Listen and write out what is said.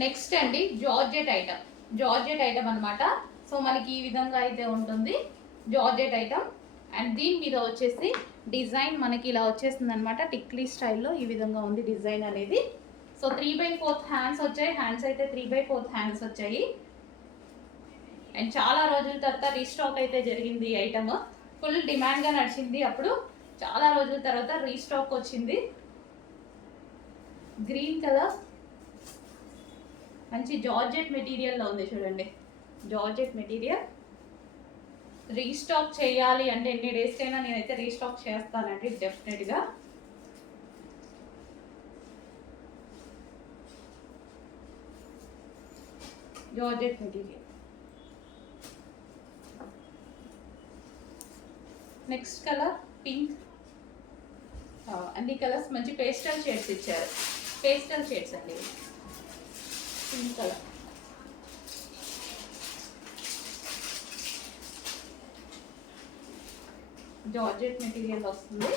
Next అండి georgette item అనమాట. So మనకి ఈ విధంగా అయితే ఉంటుంది జార్జెట్ ఐటమ్. అండ్ దీని మీద వచ్చేసి డిజైన్ మనకి ఇలా వచ్చేస్తుంది అనమాట. టిక్లీ స్టైల్లో ఈ విధంగా ఉంది డిజైన్ అనేది. సో 3/4 హ్యాండ్స్ వచ్చాయి. హ్యాండ్స్ అయితే 3/4 హ్యాండ్స్ వచ్చాయి. అండ్ చాలా రోజుల తర్వాత రీస్టాక్ అయితే జరిగింది ఈ ఐటమ్. ఫుల్ డిమాండ్గా నడిచింది అప్పుడు. చాలా రోజుల తర్వాత రీస్టాక్ వచ్చింది. గ్రీన్ కలర్ మంచి జార్జెట్ మెటీరియల్లో ఉంది చూడండి. జార్జెట్ మెటీరియల్ రీస్టాక్ చేయాలి అంటే ఎన్ని డేస్కైనా నేనైతే రీస్టాక్ చేస్తానండి డెఫినెట్గా. Georgette material. Next colour pink. అన్ని కలర్స్ మంచి పేస్టల్ షేడ్స్ ఇచ్చారు. పేస్టల్ షేడ్స్ అండి. పింక్ కలర్, జార్జెట్ మెటీరియల్ వస్తుంది.